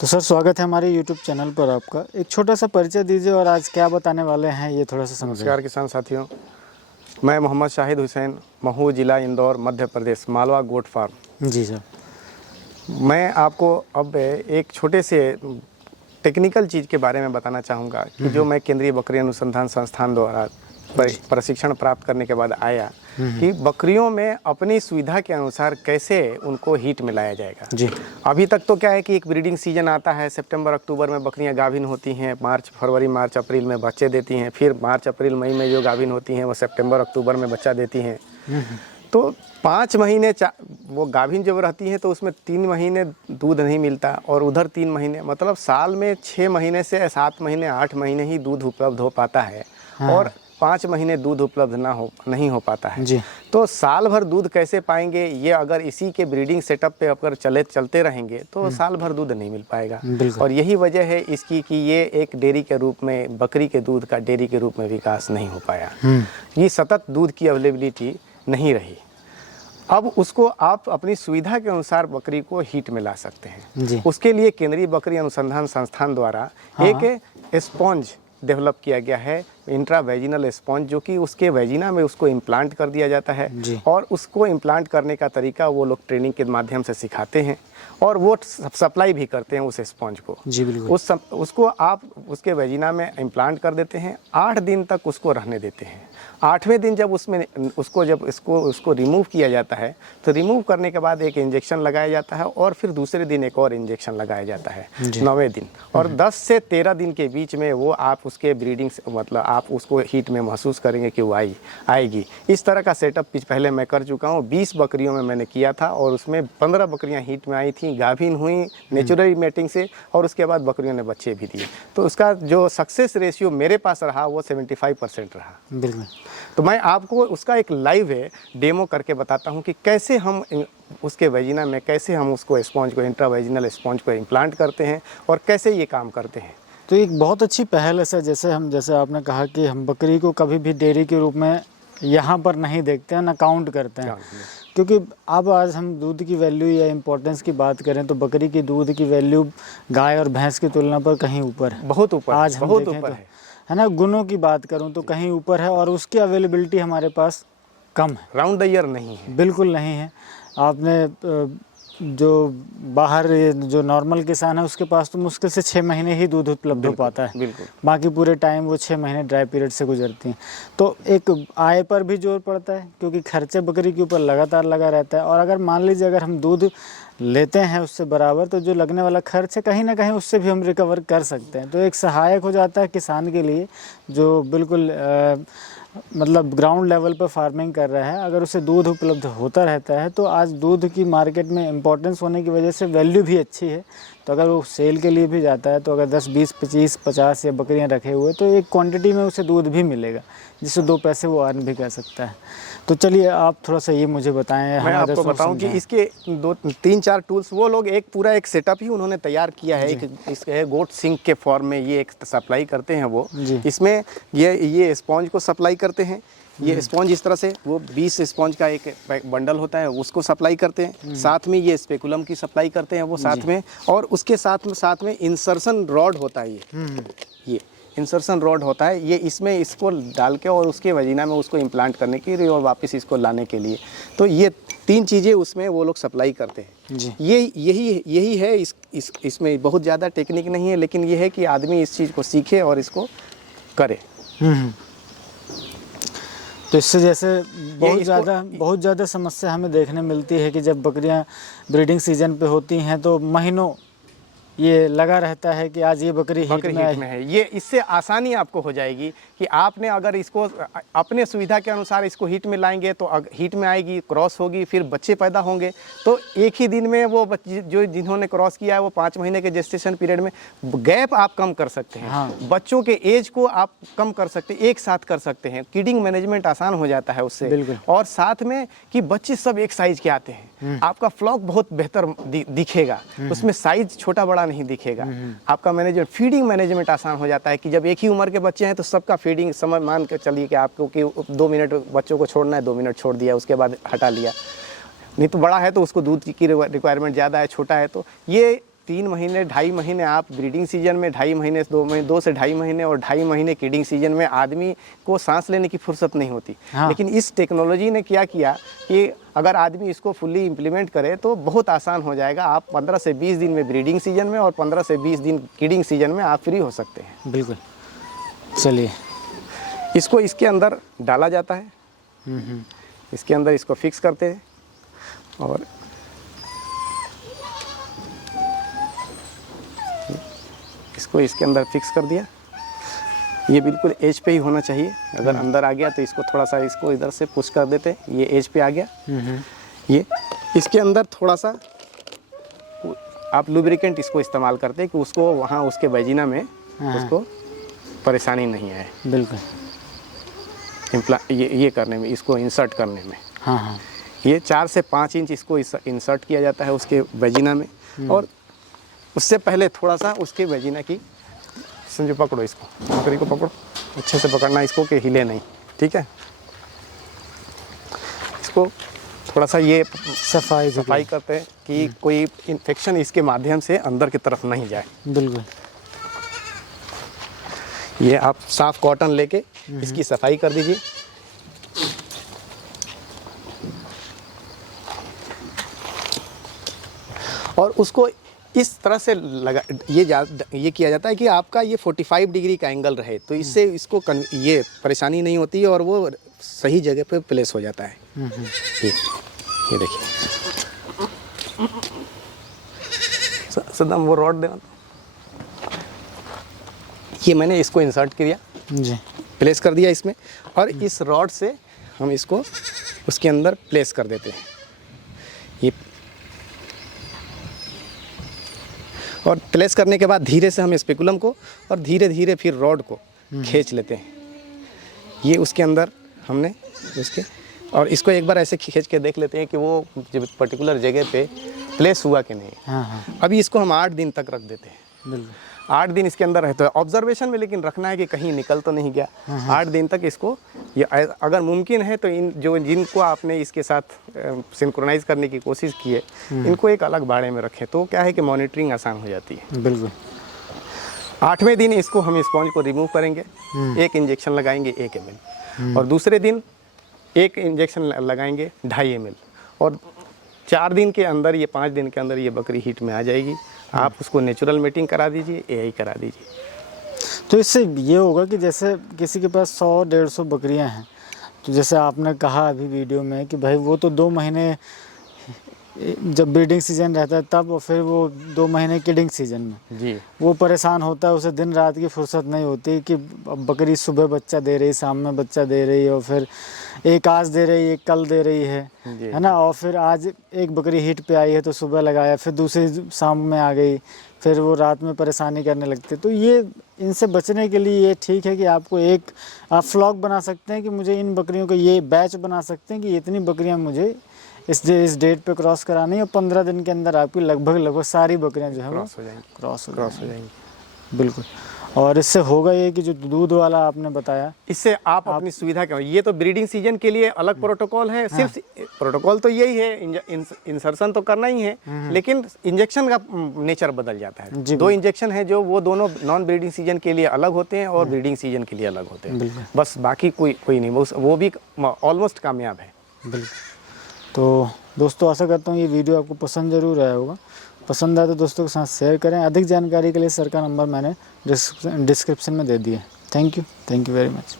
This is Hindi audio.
तो सर स्वागत है हमारे YouTube चैनल पर आपका। एक छोटा सा परिचय दीजिए और आज क्या बताने वाले हैं ये थोड़ा सा समझिए। नमस्कार किसान साथियों, मैं मोहम्मद शाहिद हुसैन, महू जिला इंदौर मध्य प्रदेश, मालवा गोट फार्म। जी सर। मैं आपको अब एक छोटे से टेक्निकल चीज़ के बारे में बताना चाहूँगा कि जो मैं केंद्रीय बकरी अनुसंधान संस्थान द्वारा प्रशिक्षण प्राप्त करने के बाद आया कि बकरियों में अपनी सुविधा के अनुसार कैसे उनको हीट में लाया जाएगा। जी। अभी तक तो क्या है कि एक ब्रीडिंग सीजन आता है, सितंबर अक्टूबर में बकरियां गाभिन होती हैं, फरवरी मार्च अप्रैल में बच्चे देती हैं, फिर मार्च अप्रैल मई में जो गाभिन होती हैं वो सितंबर अक्टूबर में बच्चा देती हैं। तो 5 महीने वो गाभिन जब रहती हैं तो उसमें 3 महीने दूध नहीं मिलता और उधर 3 महीने, मतलब साल में 6 महीने से 7 महीने 8 महीने ही दूध उपलब्ध हो पाता है। और 5 महीने दूध उपलब्ध नहीं हो पाता है जी। तो साल भर दूध कैसे पाएंगे, ये अगर इसी के ब्रीडिंग सेटअप पे अगर चलते रहेंगे तो साल भर दूध नहीं मिल पाएगा। और यही वजह है इसकी कि ये एक डेयरी के रूप में, बकरी के दूध का डेयरी के रूप में विकास नहीं हो पाया। ये सतत दूध की अवेलेबिलिटी नहीं रही। अब उसको आप अपनी सुविधा के अनुसार बकरी को हीट में ला सकते हैं। जी। उसके लिए केंद्रीय बकरी अनुसंधान संस्थान द्वारा एक स्पॉन्ज डेवलप किया गया है, इंट्रावेजिनल स्पॉन्ज, जो कि उसके वेजिना में उसको इम्प्लांट कर दिया जाता है। और उसको इम्प्लांट करने का तरीका वो लोग ट्रेनिंग के माध्यम से सिखाते हैं और वो सप्लाई भी करते हैं उस स्पॉन्ज को। जी बिल्कुल। उसको आप उसके वेजिना में इम्प्लांट कर देते हैं, 8 दिन तक उसको रहने देते हैं। 8वें दिन जब उसको रिमूव किया जाता है तो रिमूव करने के बाद एक इंजेक्शन लगाया जाता है और फिर दूसरे दिन एक और इंजेक्शन लगाया जाता है 9वें दिन। और 10 से 13 दिन के बीच में वो आप उसके ब्रीडिंग, मतलब आप उसको हीट में महसूस करेंगे कि वो आएगी। इस तरह का सेटअप पहले मैं कर चुका हूँ। 20 बकरियों में मैंने किया था और उसमें 15 बकरियाँ हीट में आई थी, गाभिन हुई नेचुरल मेटिंग से, और उसके बाद बकरियों ने बच्चे भी दिए। तो उसका जो सक्सेस रेशियो मेरे पास रहा वो 75% रहा। बिल्कुल। तो मैं आपको उसका एक लाइव डेमो करके बताता हूँ कि कैसे हम उसके वेजिना में, कैसे हम उसको स्पॉन्ज को, इंट्रावेजिनल स्पॉन्ज को इम्प्लांट करते हैं और कैसे ये काम करते हैं। तो एक बहुत अच्छी पहल है सर। जैसे आपने कहा कि हम बकरी को कभी भी डेयरी के रूप में यहाँ पर नहीं देखते हैं, ना काउंट करते हैं, क्योंकि अब आज हम दूध की वैल्यू या इम्पोर्टेंस की बात करें तो बकरी की दूध की वैल्यू गाय और भैंस की तुलना पर कहीं ऊपर है। बहुत ऊपर, आज हम बहुत देखें ऊपर तो, है ना, गुणों की बात करूं तो कहीं ऊपर है और उसकी अवेलेबिलिटी हमारे पास कम है, राउंड द ईयर नहीं है, बिल्कुल नहीं है। आपने जो बाहर जो नॉर्मल किसान है उसके पास तो मुश्किल से 6 महीने ही दूध उपलब्ध हो पाता है, बाकी पूरे टाइम वो 6 महीने ड्राई पीरियड से गुजरती हैं। तो एक आय पर भी जोर पड़ता है क्योंकि खर्चे बकरी के ऊपर लगातार लगा रहता है। और अगर मान लीजिए अगर हम दूध लेते हैं उससे बराबर तो जो लगने वाला खर्च है कहीं ना कहीं उससे भी हम रिकवर कर सकते हैं। तो एक सहायक हो जाता है किसान के लिए जो बिल्कुल मतलब ग्राउंड लेवल पर फार्मिंग कर रहा है। अगर उसे दूध उपलब्ध होता रहता है तो आज दूध की मार्केट में इम्पोर्टेंस होने की वजह से वैल्यू भी अच्छी है। तो अगर वो सेल के लिए भी जाता है तो अगर 10, 20, 25, 50 या बकरियां रखे हुए तो एक क्वांटिटी में उसे दूध भी मिलेगा जिससे 2 पैसे वो अर्न भी कर सकता है। तो चलिए आप थोड़ा सा ये मुझे बताएं। मैं आपको बताऊं कि इसके 2-3-4 टूल्स वो लोग एक पूरा एक सेटअप ही उन्होंने तैयार किया है। इसके गोट सिंक के फॉर्म में ये एक सप्लाई करते हैं वो। इसमें ये स्पॉन्ज को सप्लाई करते हैं। ये स्पॉन्ज इस तरह से वो 20 स्पॉन्ज का एक बंडल होता है, उसको सप्लाई करते हैं। साथ में ये स्पेकुलम की सप्लाई करते हैं वो साथ में, और उसके साथ में इंसर्शन रॉड होता है। ये इंसर्शन रॉड होता है, ये इसमें इसको डाल के और उसके वजीना में उसको इम्प्लांट करने के लिए और वापस इसको लाने के लिए। तो ये 3 चीज़ें उसमें वो लोग सप्लाई करते हैं। यही है। इसमें बहुत ज़्यादा टेक्निक नहीं है, लेकिन ये है कि आदमी इस चीज़ को सीखे और इसको करे। तो इससे जैसे बहुत ज़्यादा समस्या हमें देखने मिलती है कि जब बकरियां ब्रीडिंग सीजन पे होती हैं तो महीनों ये लगा रहता है कि आज ये बकरी हीट में है। ये इससे आसानी आपको हो जाएगी कि आपने अगर इसको अपने सुविधा के अनुसार इसको हीट में लाएंगे तो हीट में आएगी, क्रॉस होगी, फिर बच्चे पैदा होंगे। तो एक ही दिन में वो जिन्होंने क्रॉस किया है वो 5 महीने के जेस्टेशन पीरियड में गैप आप कम कर सकते हैं। बच्चों के एज को आप कम कर सकते हैं, एक साथ कर सकते हैं। किडिंग मैनेजमेंट आसान हो जाता है उससे। और साथ में कि बच्चे सब एक साइज के आते हैं, आपका फ्लॉक बहुत बेहतर दिखेगा, उसमें साइज छोटा बड़ा नहीं दिखेगा। आपका मैनेजमेंट, फीडिंग मैनेजमेंट आसान हो जाता है कि जब एक ही उम्र के बच्चे हैं तो सबका फीडिंग समय मान के चलिए कि आपको कि 2 मिनट बच्चों को छोड़ना है, 2 मिनट छोड़ दिया, उसके बाद हटा लिया। नहीं तो बड़ा है तो उसको दूध की रिक्वायरमेंट ज़्यादा है, छोटा है तो ये 3 महीने 2.5 महीने आप ब्रीडिंग सीजन में, 2.5 महीने 2 से 2.5 महीने और 2.5 महीने किडिंग सीजन में आदमी को सांस लेने की फुर्सत नहीं होती। हाँ। लेकिन इस टेक्नोलॉजी ने क्या किया कि अगर आदमी इसको फुल्ली इम्प्लीमेंट करे तो बहुत आसान हो जाएगा। आप 15 से 20 दिन में ब्रीडिंग सीजन में और 15 से 20 दिन किडिंग सीजन में आप फ्री हो सकते हैं। बिल्कुल। चलिए, इसको इसके अंदर डाला जाता है, इसके अंदर इसको फिक्स करते हैं और इसको इसके अंदर फिक्स कर दिया। ये बिल्कुल एज पे ही होना चाहिए। अगर अंदर आ गया तो इसको थोड़ा सा इसको इधर से पुश कर देते हैं। ये एज पे आ गया। ये इसके अंदर थोड़ा सा आप लुब्रिकेंट इसको इस्तेमाल करते हैं कि उसको वहाँ उसके वजीना में उसको परेशानी नहीं आए। बिल्कुल। ये करने में, इसको इंसर्ट करने में। हाँ हाँ। ये 4 से 5 इंच इसको इंसर्ट किया जाता है उसके वजीना में। और उससे पहले थोड़ा सा उसके वजीना की, संजू पकड़ो इसको, बकरी को पकड़ो, अच्छे से पकड़ना इसको कि हिले नहीं, ठीक है। इसको थोड़ा सा ये सफाई करते हैं कि कोई इन्फेक्शन इसके माध्यम से अंदर की तरफ नहीं जाए। बिल्कुल। ये आप साफ कॉटन लेके इसकी सफाई कर दीजिए। और उसको इस तरह से ये किया जाता है कि आपका ये 45 डिग्री का एंगल रहे, तो इससे इसको ये परेशानी नहीं होती है और वो सही जगह पे प्लेस हो जाता है। ये देखिए सदम, वो रॉड देना। ये मैंने इसको इंसर्ट किया जी, प्लेस कर दिया इसमें, और इस रॉड से हम इसको उसके अंदर प्लेस कर देते हैं। ये और प्लेस करने के बाद धीरे से हम स्पेकुलम को और धीरे धीरे फिर रॉड को खींच लेते हैं। ये उसके अंदर हमने उसके, और इसको एक बार ऐसे खींच के देख लेते हैं कि वो जो पर्टिकुलर जगह पे प्लेस हुआ कि नहीं। हाँ हाँ। अभी इसको हम 8 दिन तक रख देते हैं। बिल्कुल। 8 दिन इसके अंदर रहता है ऑब्जर्वेशन में, लेकिन रखना है कि कहीं निकल तो नहीं गया। 8 दिन तक इसको, ये अगर मुमकिन है तो जिनको आपने इसके साथ सिंक्रोनाइज करने की कोशिश की है, इनको एक अलग बाड़े में रखें, तो क्या है कि मॉनिटरिंग आसान हो जाती है। बिल्कुल। 8वें दिन इसको हम स्पॉन्ज को रिमूव करेंगे, एक इंजेक्शन लगाएंगे 1 ml, और दूसरे दिन एक इंजेक्शन लगाएंगे 2.5 ml, और 4 दिन के अंदर, ये 5 दिन के अंदर ये बकरी हीट में आ जाएगी। आप उसको नेचुरल मीटिंग करा दीजिए, एआई करा दीजिए। तो इससे ये होगा कि जैसे किसी के पास 100-150 बकरियां हैं, तो जैसे आपने कहा अभी वीडियो में कि भाई वो तो 2 महीने जब ब्रीडिंग सीजन रहता है तब, और फिर वो 2 महीने किडिंग सीजन में जी वो परेशान होता है, उसे दिन रात की फुर्सत नहीं होती कि बकरी सुबह बच्चा दे रही, शाम में बच्चा दे रही है, और फिर एक आज दे रही है, एक कल दे रही है ना। और फिर आज एक बकरी हीट पे आई है तो सुबह लगाया, फिर दूसरी शाम में आ गई, फिर वो रात में परेशानी करने लगते। तो ये इनसे बचने के लिए ये ठीक है कि आपको एक आप फ्लॉक बना सकते हैं कि मुझे इन बकरियों को, ये बैच बना सकते हैं कि इतनी बकरियां मुझे इस डेट पे क्रॉस करानी है, और 15 दिन के अंदर आपकी लगभग सारी बकरियां जो है क्रॉस हो जाएंगी। बिल्कुल। और इससे होगा ये कि जो दूध वाला आपने बताया, इससे आप अपनी सुविधा क्या, ये तो ब्रीडिंग सीजन के लिए अलग प्रोटोकॉल है। सिर्फ प्रोटोकॉल तो यही है, इंसर्शन तो करना ही है, लेकिन इंजेक्शन का नेचर बदल जाता है। 2 इंजेक्शन है जो वो दोनों नॉन ब्रीडिंग सीजन के लिए अलग होते हैं और ब्रीडिंग सीजन के लिए अलग होते हैं। बस बाकी कोई नहीं, वो भी ऑलमोस्ट कामयाब है। बिल्कुल। तो दोस्तों आशा करता हूँ ये वीडियो आपको पसंद ज़रूर आया होगा। पसंद आए तो दोस्तों के साथ शेयर करें। अधिक जानकारी के लिए सर का नंबर मैंने डिस्क्रिप्शन में दे दिया है। Thank you very much.